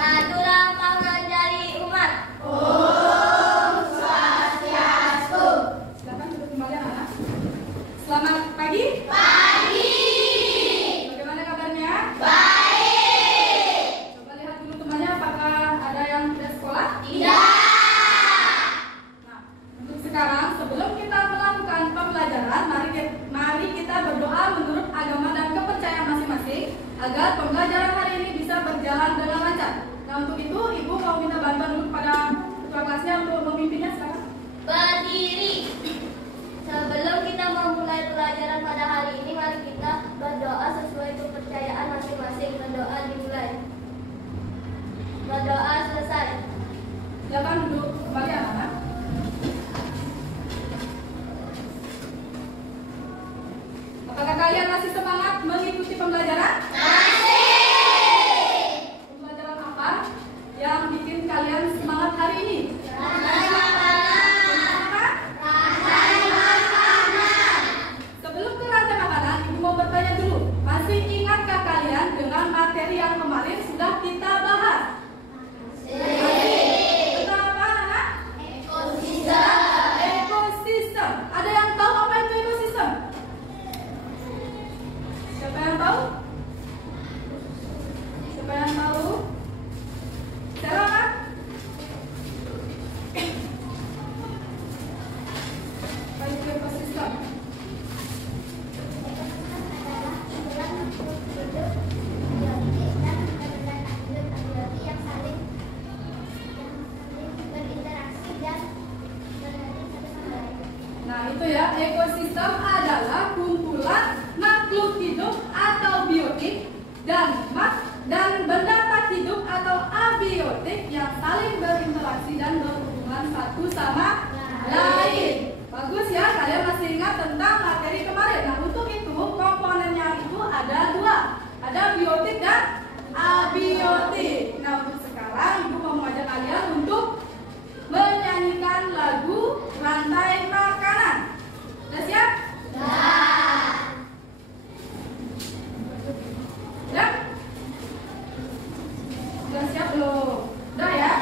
Majulah mengajari umat. Om Swastiastu. Silakan duduk kembali anak-anak. Selamat pagi. Pagi. Bagaimana kabarnya? Baik. Coba lihat dulu temannya, apakah ada yang tidak sekolah? Tidak. Nah, untuk sekarang sebelum kita melakukan pembelajaran, mari kita berdoa menurut agama dan kepercayaan masing-masing agar pembelajaran hari ini bisa berjalan dengan lancar. Nah, untuk itu Ibu mau minta bantuan dulu kepada ketua kelasnya untuk memimpinnya sekarang. Berdiri. Sebelum kita memulai pelajaran pada hari ini, mari kita berdoa sesuai kepercayaan masing-masing. Berdoa dimulai. Berdoa selesai. Silakan duduk kembali anak-anak. Apakah kalian masih semangat mengikuti pembelajaran? Masih. Pembelajaran apa yang bikin kalian semangat hari ini? Rantai makanan. Rantai makanan. Sebelum ke rantai makanan, Ibu mau bertanya dulu. Masih ingatkah kalian dengan materi yang kemarin sudah kita bahas? Tentang apa, anak? Ekosistem. Ekosistem. Ada yang tahu apa itu ekosistem? Siapa yang tahu? Siapa yang tahu? Cara apa? Apa itu ekosistem? Nah, itu ya, ekosistem adalah kumpulan makhluk hidup atau biotik dan benda tak hidup atau abiotik yang saling berinteraksi dan berhubungan satu sama lain. Bagus ya, kalian masih ingat tentang materi kemarin. Nah, untuk itu komponennya itu ada dua, ada biotik dan abiotik. Nah, untuk sekarang Ibu mau mengajak kalian untuk menyanyikan lagu Rantai Makanan. Sudah siap? Sudah? Sudah siap belum? Sudah ya?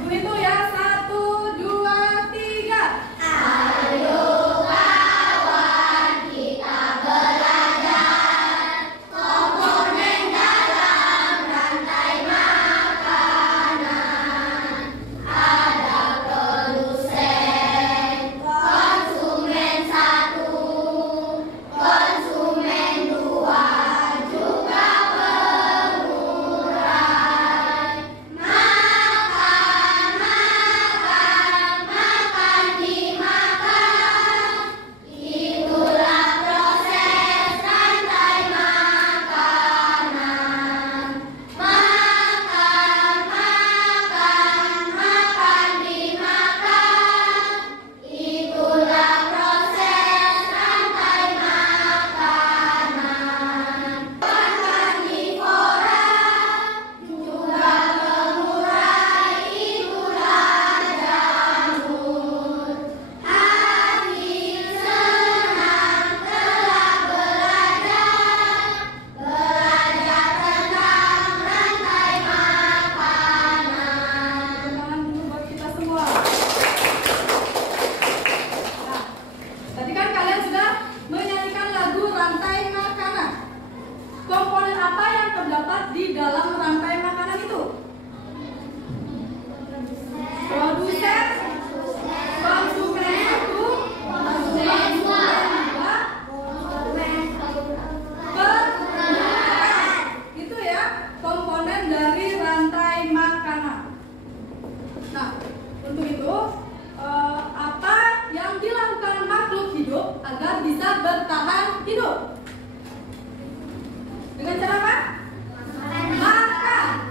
Untuk itu ya, 1, 2, 3. Ayo kawan, kita belajar komponen dalam rantai makanan. Ada produsen, konsumen satu, konsumen dua, juga pengurai. Makan, makan dimakan. Itulah proses rantai makanan. Makan, makan dimakan. Itulah proses rantai makanan. Karnivora juga pengurai. Itulah jamur. Hati senang telah belajar tentang rantai makanan. Tangan dulu buat kita semua. Nah, tadi kan kalian sudah menyanyikan lagu Rantai Makanan. Komponen apa yang terdapat di dalam rantai makanan itu? Produsen, konsumen satu, konsumen dua, pengurai. Itu ya komponen dari rantai makanan. Nah, untuk itu apa yang dilakukan makhluk hidup agar bisa bertahan hidup? Dengan cara apa? Makan.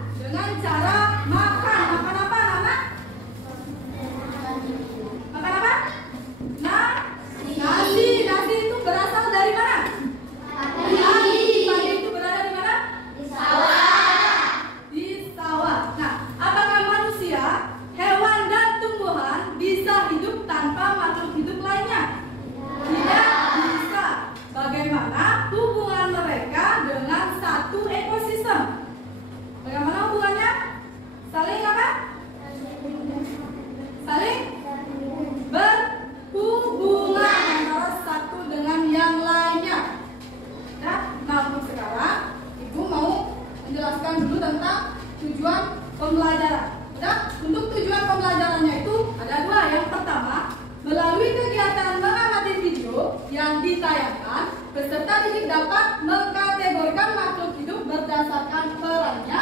jelaskan dulu tentang tujuan pembelajaran. Nah, untuk tujuan pembelajarannya itu ada dua. Yang pertama, melalui kegiatan mengamati video yang ditayangkan, peserta didik dapat mengkategorikan makhluk hidup berdasarkan perannya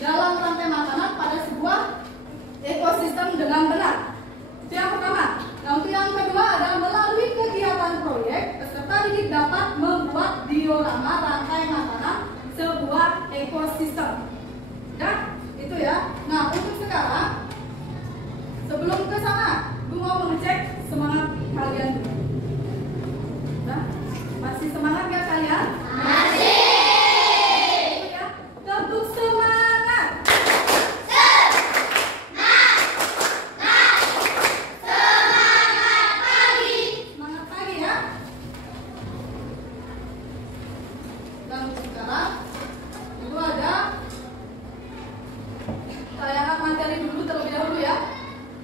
dalam rantai makanan pada sebuah ekosistem dengan benar. Itu yang pertama. Nah, untuk yang kedua adalah melalui kegiatan proyek, peserta didik dapat membuat diorama rantai makanan sebuah ekosistem. Ya, itu ya. Nah, untuk sekarang, sebelum ke sana, gue mau mengecek semangat kalian dulu. Nah, masih semangat gak kalian? Masih. Ya, tentu semangat. Semangat pagi ya. Dan sekarang itu ada tayangan materi dulu terlebih dahulu ya,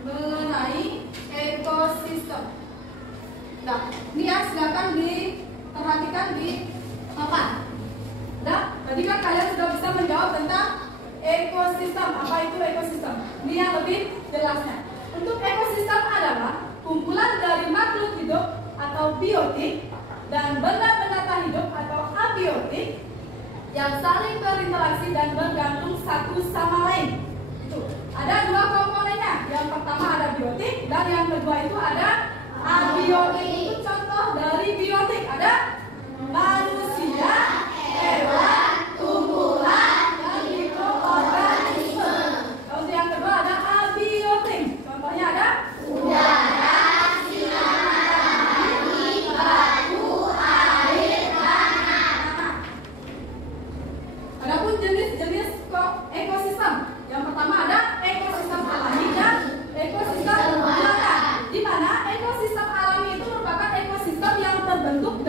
mengenai ekosistem. Nah, ini ya, silakan diperhatikan di papan. Nah, tadi kan kalian sudah bisa menjawab tentang ekosistem. Apa itu ekosistem? Ini yang lebih jelasnya. Untuk ekosistem adalah kumpulan dari makhluk hidup atau biotik dan benda-benda tak hidup atau abiotik yang saling berinteraksi dan bergantung satu sama lain. Itu ada dua komponennya. Yang pertama ada biotik dan yang kedua itu ada abiotik. Itu contoh dari biotik ada manusia, hewan, tumbuhan, dan mikroorganisme. Lalu yang kedua ada abiotik. Contohnya ada udara, sinar matahari, batu, air, dan tanah. Adapun jenis-jenis ekosistem. Yang pertama ada ekosistem alami dan ekosistem buatan. Di mana ekosistem alami itu merupakan ekosistem yang terbentuk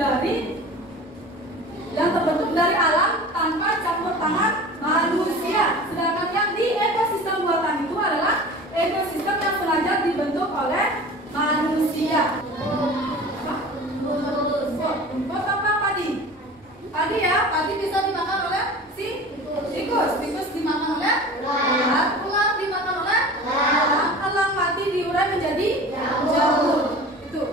dari alam tanpa campur tangan manusia. Sedangkan yang di ekosistem buatan itu adalah ekosistem yang sengaja dibentuk oleh manusia. Apa? Rumput apa padi? Padi ya, padi bisa dimakan oleh tikus. Tikus dimakan oleh ular. Ular dimakan oleh elang. Elang mati diurai menjadi jamur. Itu.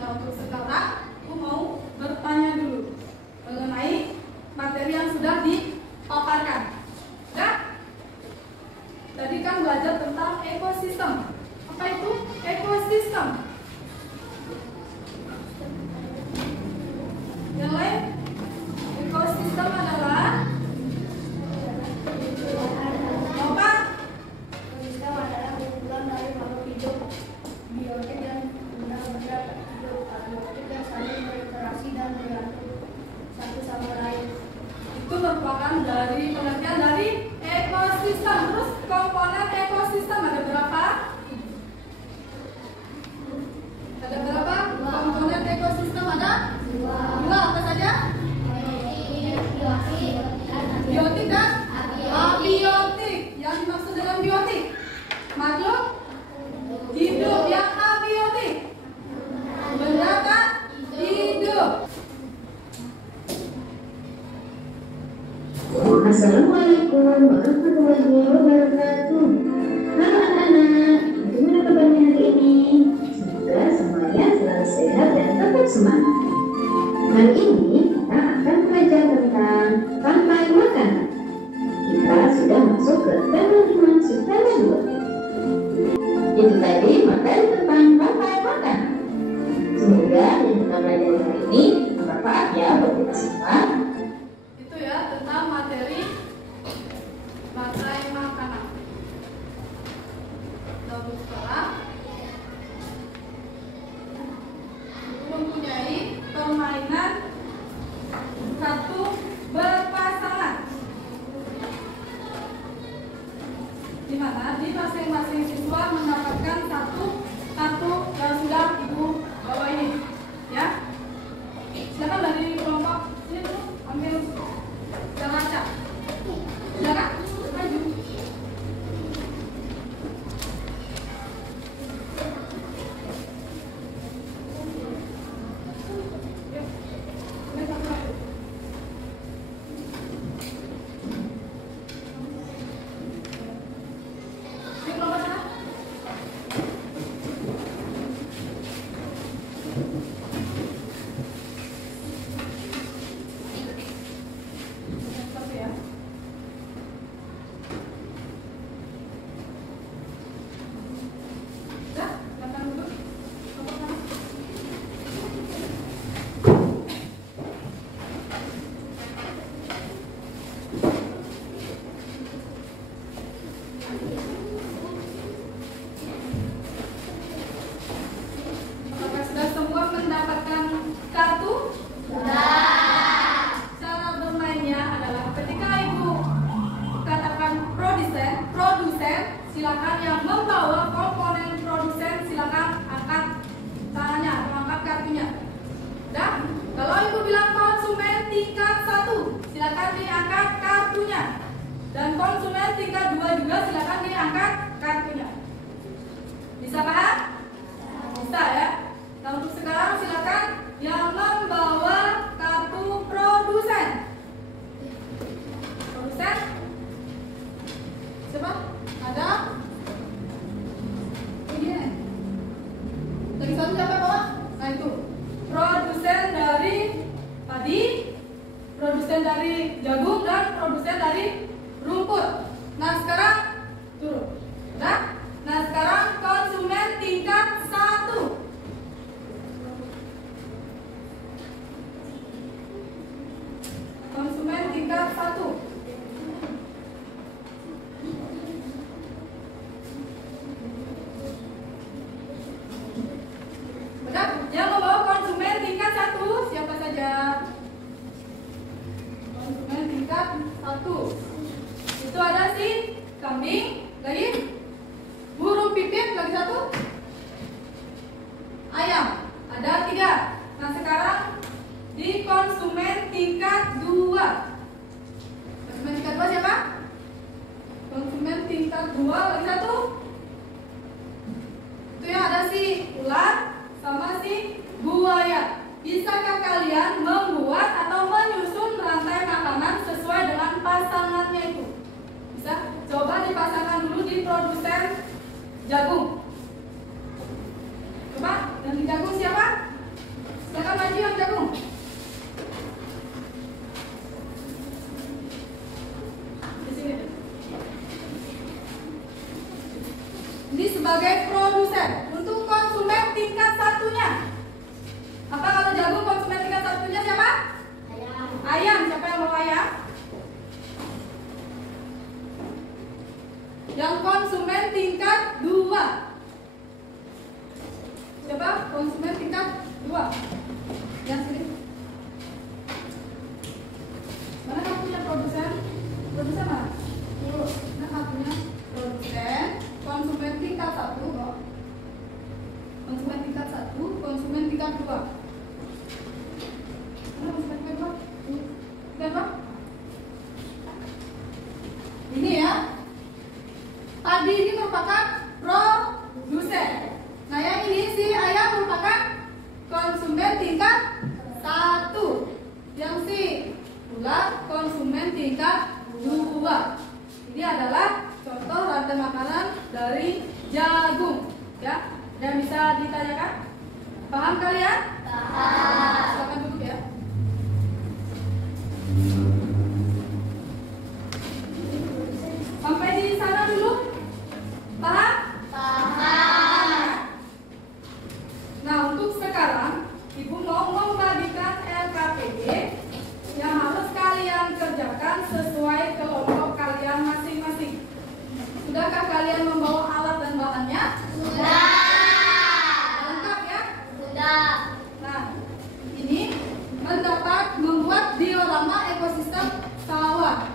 Nah, untuk sekarang aku mau bertanya dulu mengenai materi yang sudah dipaparkan. Nah, tadi kan belajar tentang ekosistem. Apa itu ekosistem? Yang lain, ekosistem adalah apa? Ekosistem adalah kumpulan dari makhluk hidup, biotik dan benda-benda hidup abiotik yang saling berinteraksi dan bergantung satu sama lain. Itu merupakan dari pengertian dari ekosistem. Terus komponen ekosistem ada berapa? Ada berapa komponen ekosistem? Ada dua. Apa saja? Biotik dan abiotik. Yang dimaksud dengan biotik, makhluk hidup. Yang abiotik, benda tak hidup. Assalamualaikum warahmatullahi wabarakatuh. Halo anak-anak, bagaimana kabarnya hari ini? Semoga semuanya selalu sehat dan tetap semangat. Hari ini kita akan belajar tentang rantai makanan. Kita sudah masuk ke tema 5 subtema 2. Itu tadi materi tentang rantai makanan. Semoga yang kita belajar hari ini bermanfaat ya buat kita semua. Itu ya, tentang materi rantai makanan. Lalu sekarang mempunyai permainan kartu berpasangan, di mana di masing-masing siswa mendapatkan satu kartu yang sudah ibu bawa ini, ya. Silakan dari kelompok sini dulu ambil baca. Silakan maju. juga silakan diangkat kartunya. Bisa paham? Bisa ya. Nah untuk sekarang silakan yang membawa kartu produsen. Produsen? Siapa? Ada? Ini. Lagi satu siapa bawa? Nah itu. Produsen dari padi, produsen dari jagung, dan produsen dari rumput. Nah sekarang turun. Nah sekarang konsumen tingkat 1. Konsumen tingkat 1. Benar? Yang membawa konsumen tingkat 1 siapa saja? Konsumen tingkat 1. Itu ada si kambing, lagi burung pipit, lagi satu ayam, ada 3. Nah sekarang di konsumen tingkat 2. Konsumen tingkat 2 siapa? Konsumen tingkat 2, lagi satu. Itu yang ada si ular sama si buaya. Bisakah kalian membuat atau menyusun rantai makanan sesuai dengan pasangannya itu? Bisa? Coba dipasangkan dulu di produsen jagung. Coba, yang di jagung siapa? Silakan maju yang jagung. Di sini. Ini sebagai produsen untuk konsumen tingkat 1-nya. Apa kalau jagung konsumen tingkat 1-nya siapa? Ayam. Ayam. Siapa yang bawa ayam? Yang konsumen tingkat 2. Siapa? Konsumen tingkat 2. Yang sini. Mana kartunya produsen? Produsen mana? Nah kartunya produsen. Konsumen tingkat 1 kok. Konsumen tingkat 1, konsumen tingkat 2. Mana konsumen tingkat 2? Tingkat 2? Ini ya. Tadi ini merupakan produsen. Nah yang ini si ayam merupakan konsumen tingkat 1. Yang si ular konsumen tingkat 2. Ini adalah contoh rantai makanan dari jagung. Ya, dan bisa ditanyakan? Paham kalian? Paham. Silakan duduk ya. Sampai di sana dulu. Paham? Paham. Nah, untuk sekarang Ibu mau membagikan LKPD yang harus kalian kerjakan sesuai kelompok kalian masing-masing. Sudahkah kalian membawa alat dan bahannya? Sudah. Lengkap ya? Sudah. Nah, ini membuat diorama ekosistem sawah.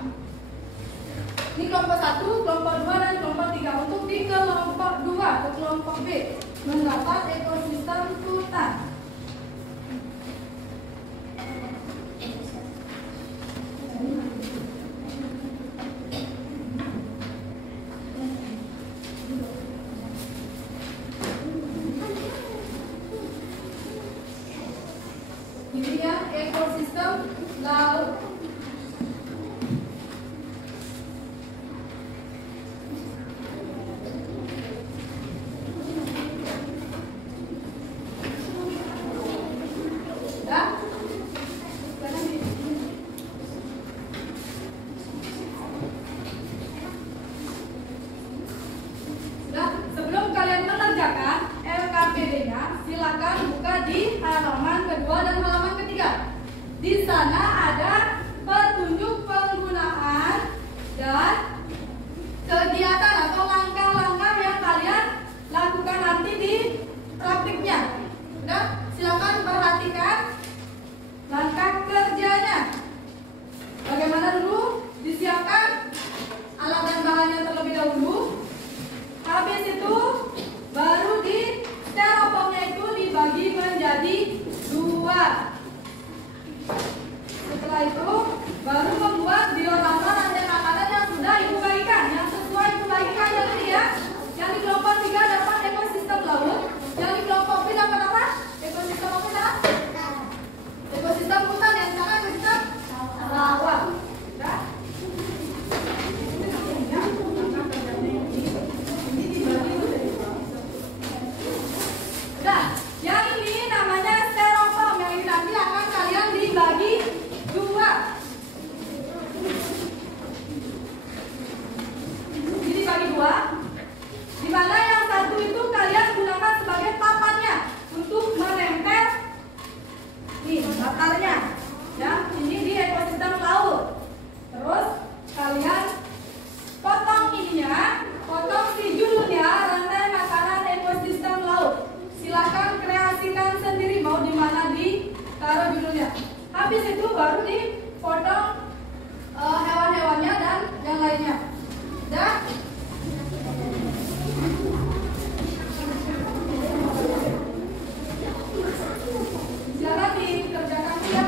Ini kelompok 1, kelompok 2, dan kelompok 3. Untuk di kelompok 2 ke kelompok B mendapat ekosistem hutan. Ini ya ekosistem laut. Silakan buka di halaman kedua dan halaman ketiga. Di sana ada petunjuk penggunaan dan kegiatan atau langkah-langkah yang kalian lakukan nanti di praktiknya. Udah, silakan perhatikan langkah kerjanya. Bagaimana dulu? Disiapkan alat dan bahannya terlebih dahulu. Habis itu baru di styrofoamnya itu dibagi menjadi 2. Setelah itu baru membuat diorama rantai makanan yang sudah Ibu bagikan, yang sesuai Ibu latarnya. Ya, ini di ekosistem laut. Terus kalian potong ininya, potong si judulnya rantai makanan ekosistem laut. Silakan kreasikan sendiri mau di mana ditaruh judulnya. Habis itu baru dipotong hewan-hewannya dan yang lainnya. Dan silakan dikerjakan ya.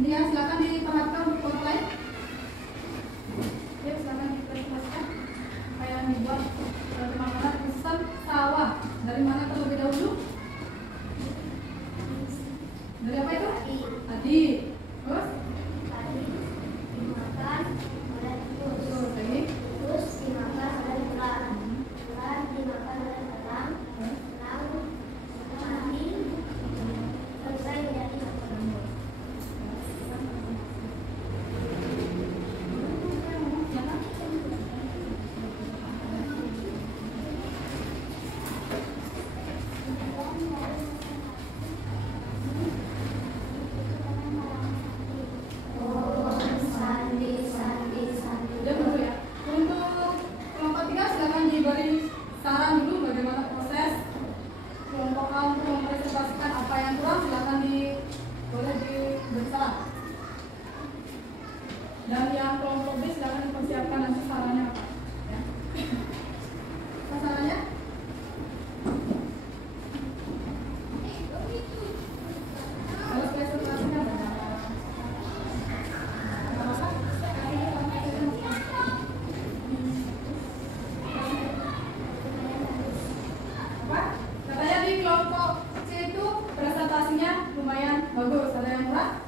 Ini ya, silakan diperhatikan untuk foto lain. Ya, silakan diperhatikan. Apa yang dibuat makanan pesan sawah. Dari mana terlebih dahulu? Dari apa itu? Adi. Terus? Tadi dimakan oleh tikus. Oke. Terus dimakan oleh ular. Ular dimakan oleh elang. Elang mati. Selesai menjadi makanan. Udah dulu ya. Untuk kelompok 3 silakan diberi saran dulu bagaimana proses kelompok A untuk mempresentasikan apa yang kurang, silakan boleh diberi saran. Dan yang kelompok B silakan dipersiapkan nanti sarannya apa. Ya. Apa sarannya? Kalau presentasinya apa? Katanya di kelompok C itu presentasinya lumayan bagus. Ada yang murah?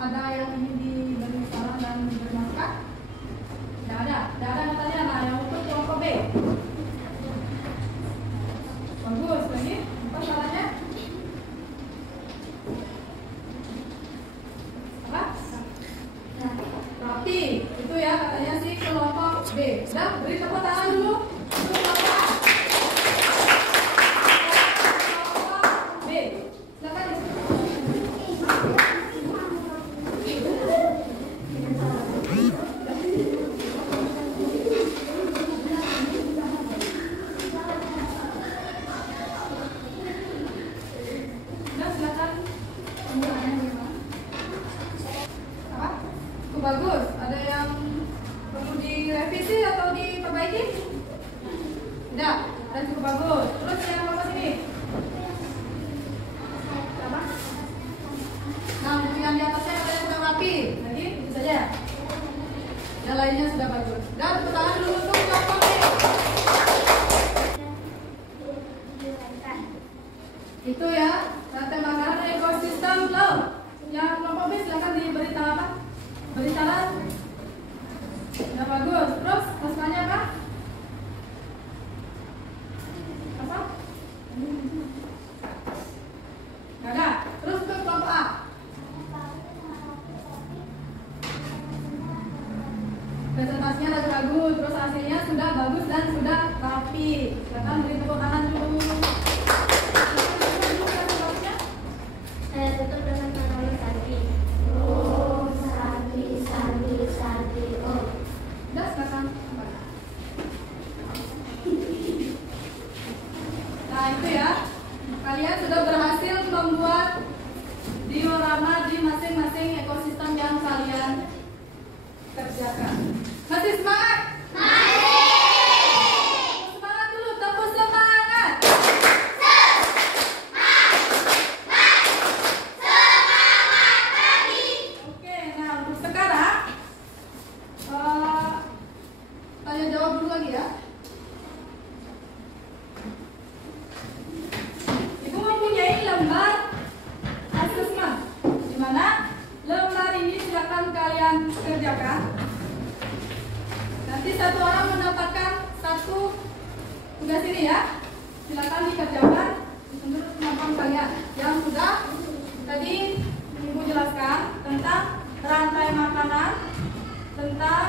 Ada yang ingin diberi saran dan diberi masukan? Tidak ada katanya. Nah, yang untuk kelompok B bagus lagi. Apa sarannya? Apa? Rapi. Itu ya katanya sih kelompok B. Sudah, beri tepuk tangan dulu untuk kelompok A. Kelompok B. Silakan silakan. Apa? Cukup bagus. Ada yang perlu direvisi atau diperbaiki? Tidak. Ada cukup bagus. Terus yang apa sini? Apa? Nah, untuk yang di atasnya katanya sudah rapi. Lagi itu saja. Yang lainnya sudah bagus. Dan tepuk tangan dulu untuk kelompok B. Itu ya, rantai makanan ekosistem laut. Yang kelompok B silakan diberi apa? Beri saran. Sudah bagus. Terus masalahnya apa? Apa? Nggak ada. Terus untuk kelompok A. Presentasinya ragu-ragu, terus hasilnya sudah bagus dan sudah rapi. Silakan beri tepuk tangan dulu. Saya tutup dengan kata Santi. Oh, Santi, Santi, Santi. Oh. Udah, silakan. Nah, itu ya. Kalian sudah berhasil membuat diorama di masing-masing ekosistem yang kalian kerjakan. Masih semangat? Semangat dulu, tepuk semangat. Oke, nah untuk sekarang tanya jawab dulu lagi ya. Ibu mempunyai lembar asesmen, di mana lembar ini silakan kalian kerjakan. Nanti satu orang mendapatkan satu tugas ini ya. Silakan dikerjakan menurut kemampuan kalian. Yang sudah tadi Ibu jelaskan tentang rantai makanan, tentang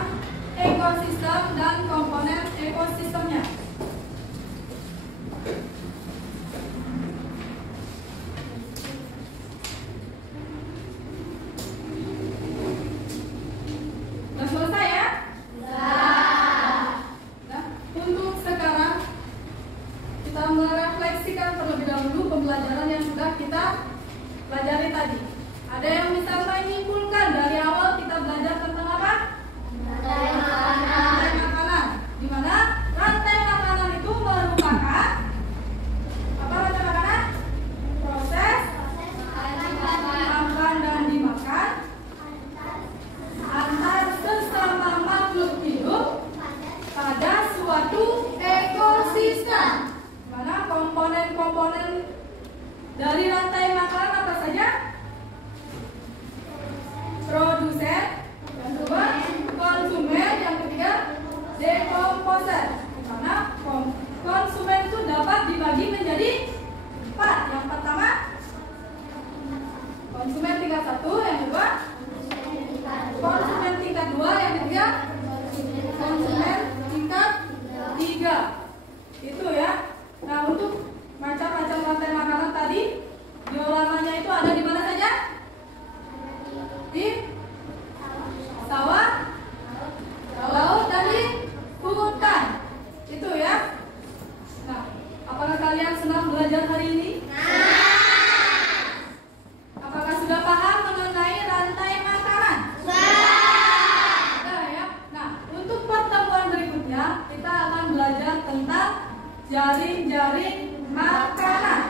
ekosistem dan komponen ekosistemnya. Sudah selesai ya? Nah, untuk sekarang kita merefleksikan terlebih dahulu pembelajaran yang sudah kita pelajari tadi. Ada yang bisa menyimpulkan dari awal kita belajar tentang apa? Rantai makanan. Di mana rantai makanan itu merupakan apa rantai makanan? Proses makan dan dimakan Dari rantai makanan apa saja? Produsen, yang kedua konsumen, yang ketiga dekomposer. Karena konsumen itu dapat dibagi menjadi 4. Yang pertama konsumen tingkat 1, yang kedua konsumen tingkat 2, yang ketiga konsumen tingkat 3. Itu ya. Nah, untuk macam-macam rantai makanan tadi, dioramanya itu ada di mana saja? Di sawah, laut, dan di hutan. Itu ya. Nah, apakah kalian senang belajar hari ini? Apakah sudah paham mengenai rantai makanan? Sudah ya. Nah, untuk pertemuan berikutnya kita akan belajar tentang jaring-jaring makanan.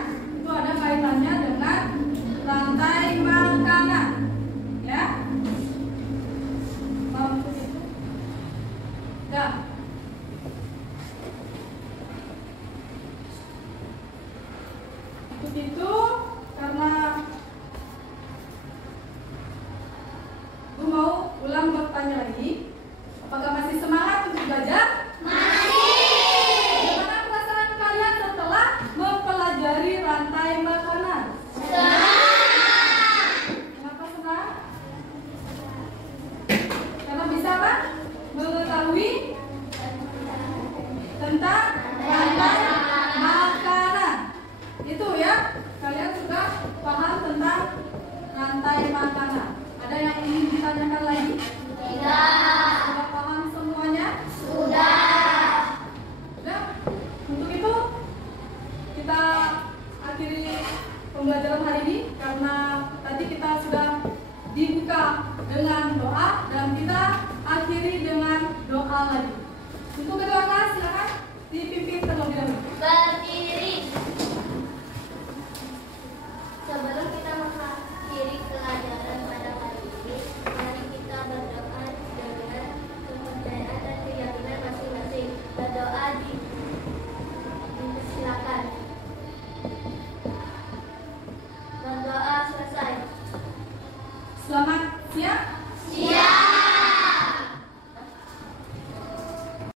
Itu ada kaitannya dengan rantai makanan. Ya. Untuk itu. Ya. Untuk itu, karena aku mau ulang bertanya lagi, apakah masih semangat untuk belajar? Bagaimana perasaan kalian setelah mempelajari rantai makanan? Kenapa senang? Karena bisa apa? Mengetahui tentang rantai makanan. Itu ya, kalian sudah paham tentang rantai makanan. Ada yang ingin ditanyakan lagi? Tidak. Sudah paham semuanya? Sudah.